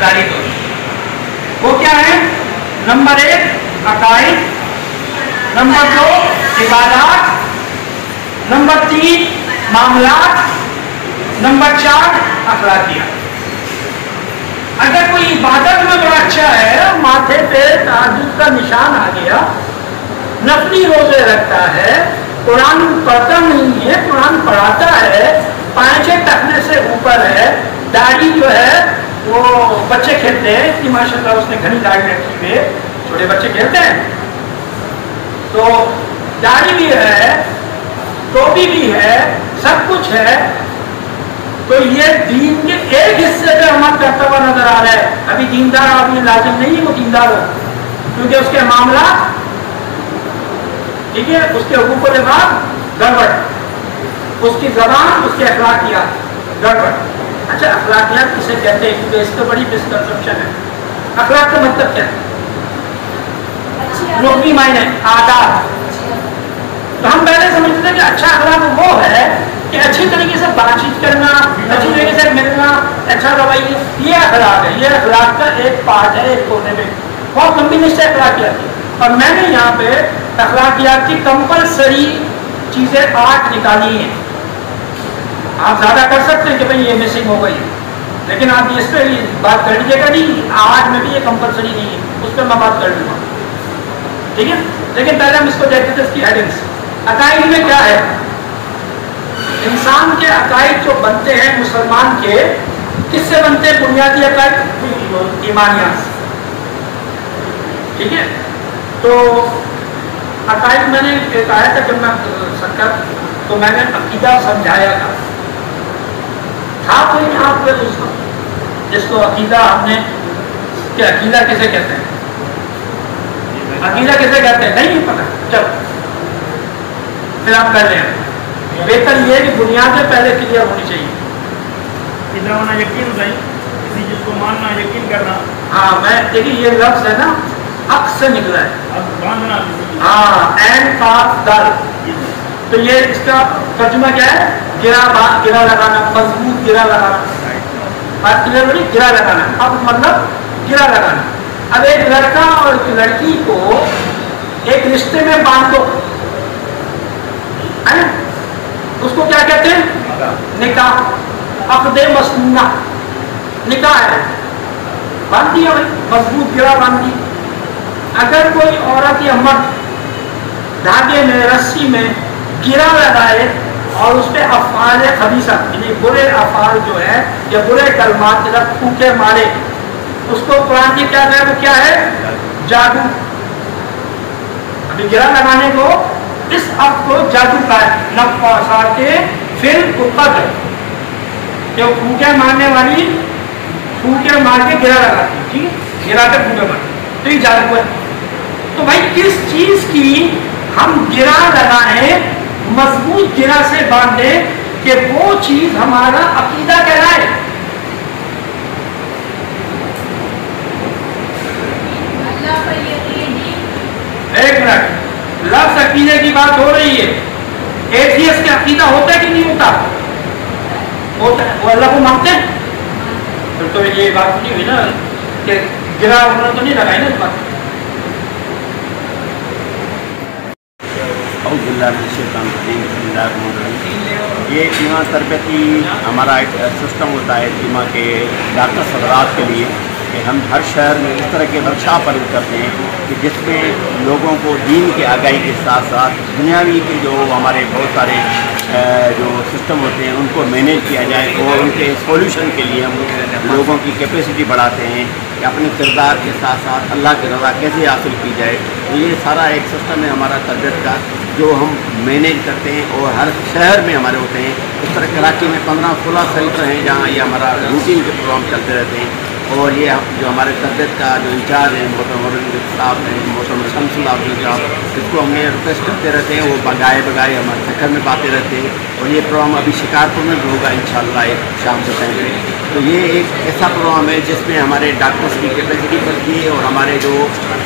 जारी दो। वो क्या है? नंबर 1 अकाइद, नंबर 2 इबादत, नंबर 3 मामलात, नंबर 4 अखलाकियात। अगर कोई इबादत में बड़ा अच्छा है, माथे पे तहज्जुद का निशान आ गया, नफली रोजे रखता है, कुरान पढ़ता नहीं है, कुरान पढ़ाता है, पांचे टखने से ऊपर है, दाढ़ी जो है वो बच्चे खेलते हैं कि माशाल्लाह उसने घनी दाढ़ी रखी हुई है, छोटे बच्चे खेलते हैं, तो दाढ़ी भी है, टोपी भी है, सब कुछ है, तो ये दीन के एक हिस्से पे अमल करता हुआ नजर आ रहा है। अभी दीनदार आदमी लाजिम नहीं है वो दीनदार हो, क्योंकि उसके मामला ठीक है, उसके हुकूक के बाद गड़बड़, उसकी जबान, उसके अखलाकियात गड़बड़। अच्छा, अखलाकियात किसे कहते हैं? क्योंकि इसका बड़ी मिसकंसेप्शन है। अखलाक का मतलब क्या है? लुग़वी मायने आदाब। तो हम पहले समझते हैं कि अच्छा अखलाक वो है कि अच्छी तरीके से बातचीत करना, अच्छी तरीके से मिलना, अच्छा रवैया, ये अखलाक है। ये अखलाक का एक पार्ट है, एक कोने में। बहुत लंबी लिस्ट है अखलाकियात की, और मैंने यहाँ पे अखलाकियात की कंपलसरी चीज़ें 8 निकाली हैं। आप ज़्यादा कर सकते हैं कि भाई ये मिसिंग हो गई, लेकिन आप इस पर बात कर लीजिएगा नहीं, 8 में भी ये कंपलसरी नहीं है, उस पर मैं बात कर लूँगा, ठीक है। लेकिन पहले हम इसको देखते थे, इसकी हेडिंग्स। अकाइद में क्या है? इंसान के अकाइद जो बनते हैं मुसलमान के, किससे बनते हैं? बुनियादी अकाइद ईमानियात, ठीक है। तो अकाइद मैंने एक आया था जब मैं सरकार, तो मैंने अकीदा समझाया था कोई यहाँ पे उसको, जिसको अकीदा हमने, क्या अकीदा किसे कहते हैं? अकीदा किसे कहते हैं? नहीं पता, चलो फिर आप कर लें। बेहतर ये कि बुनियादें पहले क्लियर होनी चाहिए। कितना होना? यकीन भाई, किसी चीज को मानना, यकीन करना। हाँ, मैं देखिए ये लफ्ज है ना, अक से निकला है। अब बांधना। हाँ, एन काफ दल, तो ये इसका तर्जुमा क्या है? गिरा लगाना, मजबूत गिरा लगाना, बात क्लियर बनी? गिरा लगाना, अब मतलब गिरा लगाना। अब एक लड़का और एक लड़की को एक रिश्ते में बांध दो, है ना, उसको क्या कहते हैं? निकाह। अक़दे मसनूना निकाह है, बांध दिया भाई, मजबूत गिरा बांध दी। अगर कोई औरत या मर्द धागे में, रस्सी में गिरा लगाए और उस पर अफ़आल खबीसा, यानी बुरे अफ़आल जो है या बुरे कलमात जब फूके मारे, उसको कुरान ने क्या कहा? वो क्या है? जादू। अभी गिरा लगाने को, इस अब को जादू का नफ़ा के फिर ऊपर है, जो फूके मारने वाली फूके मार के गिरा लगाती है, ठीक है, गिरा के फूके मार, तो ये जादू है। तो भाई किस चीज की हम गिरा लगाएं, मजबूत गिरा से बांधे कि वो चीज हमारा अकीदा कहलाए। एक मिनट, लफ्ज़ अकीदे की बात हो रही है। एथियस्ट का अकीदा होता है कि नहीं होता? होता है। वो अल्लाह को मानते हैं, फिर तो ये बात नहीं हुई ना कि गिरा उन्होंने तो नहीं लगाई ना इस बात। ये बीमा तरबती हमारा एक सिस्टम होता है बीमा के डॉक्टर हज़रात के लिए, कि हम हर शहर में इस तरह के वर्कशॉप अरेंज करते हैं कि जिसमें लोगों को दीन के आगाही के साथ साथ दुनियावी के जो हमारे बहुत सारे जो सिस्टम होते हैं उनको मैनेज किया जाए, और उनके सॉल्यूशन के लिए हम लोगों की कैपेसिटी बढ़ाते हैं कि अपने किरदार के साथ साथ अल्लाह की रज़ा कैसे हासिल की जाए। तो ये सारा एक सिस्टम है हमारा तरबियत का, जो हम मैनेज करते हैं और हर शहर में हमारे होते हैं। इस तरह कराची में 15-16 सेंटर हैं जहाँ ये हमारा रूटीन के प्रोग्राम चलते रहते हैं। और ये जो हमारे तरबियत का जो इंचार्ज हैं मोहतरम साहब हैं, मोहतरम शमसुल आफरीदी साहब, इसको हमने रिक्वेस्ट करते रहते हैं, वो बगाए बगाए हमारे चक्कर में पाते रहते हैं। और ये प्रोग्राम अभी शिकारपुर में भी होगा इंशाअल्लाह एक शाम के टाइम पे। तो ये एक ऐसा प्रोग्राम है जिसमें हमारे डॉक्टर्स की कैपेसिटी बढ़ती है, और हमारे जो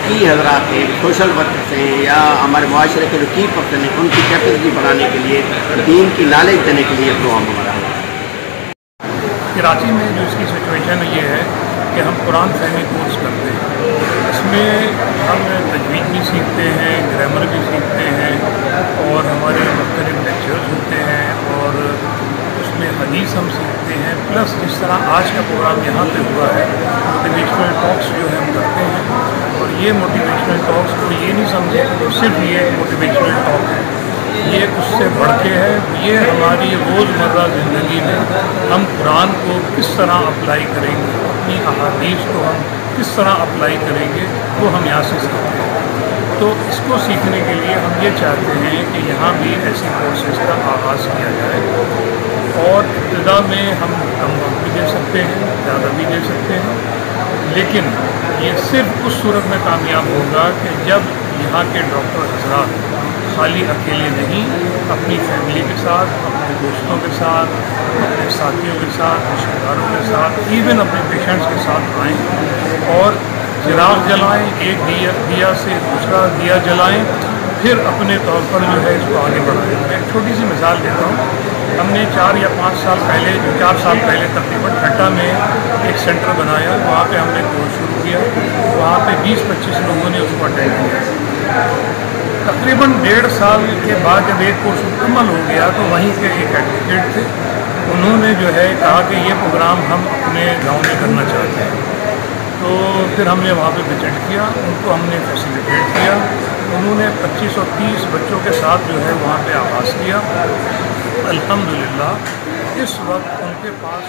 की हजरात हैं, सोशल वर्कर्स हैं, या हमारे माशरे के जो की पर्सन हैं, उनकी कैपेसिटी बढ़ाने के लिए, दीन की नॉलेज देने के लिए प्रोग्राम हमारा है। कराची में जो इसकी सिचुएशन ये है कि कि हम कुरान फहमी कोर्स करते हैं। इसमें हम तजवीद भी सीखते हैं, ग्रामर भी सीखते हैं और हमारे मुख्तलिफ लेक्चर्स होते हैं और उसमें हदीस हम सीखते हैं। प्लस जिस तरह आज का प्रोग्राम यहाँ पे हुआ है, मोटिवेशनल टॉक्स जो है हम करते हैं और ये मोटिवेशनल टॉक्स को ये नहीं समझे कि सिर्फ ये मोटिवेशनल टॉक है, ये उससे बढ़ के है। ये हमारी रोज़मर्रा ज़िंदगी में हम कुरान को किस तरह अप्लाई करेंगे, अपनी अहादीस को हम किस तरह अप्लाई करेंगे, वो हम यहाँ से सीखते हैं। तो इसको सीखने के लिए हम ये चाहते हैं कि यहाँ भी ऐसे कोर्सेज का आगाज़ किया जाए और इब्तिदा में हम कम वक्त भी दे सकते हैं, ज़्यादा भी दे सकते हैं, लेकिन ये सिर्फ उस सूरत में कामयाब होगा कि जब यहाँ के डॉक्टर हज़रात खाली अकेले नहीं, अपनी फैमिली के साथ, अपने दोस्तों के साथ, अपने साथियों के साथ, रिश्तेदारों के साथ, इवन अपने पेशेंट्स के साथ आएँ और चिराग जलाएँ, एक दिया से दूसरा दिया जलाएँ, फिर अपने तौर पर जो है इसको आगे बढ़ाएँ। मैं एक छोटी सी मिसाल देता हूँ। हमने 4 या 5 साल पहले, 4 साल पहले तकरीबन ठट्टा में एक सेंटर बनाया, वहाँ पे हमने कोर्स शुरू किया। वहाँ पे 20-25 लोगों ने उसको अटेंड किया। तकरीबन 1.5 साल के बाद जब एक कोर्स मुकम्मल हो गया तो वहीं के एक एडवोकेट थे, उन्होंने जो है कहा कि ये प्रोग्राम हम अपने गांव में करना चाहते हैं। तो फिर हमने वहाँ पे विजिट किया, उनको हमने फैसिलिटेट किया। उन्होंने 25 और 30 बच्चों के साथ जो है वहाँ पे आगाज़ किया। अल्हम्दुलिल्लाह इस वक्त उनके पास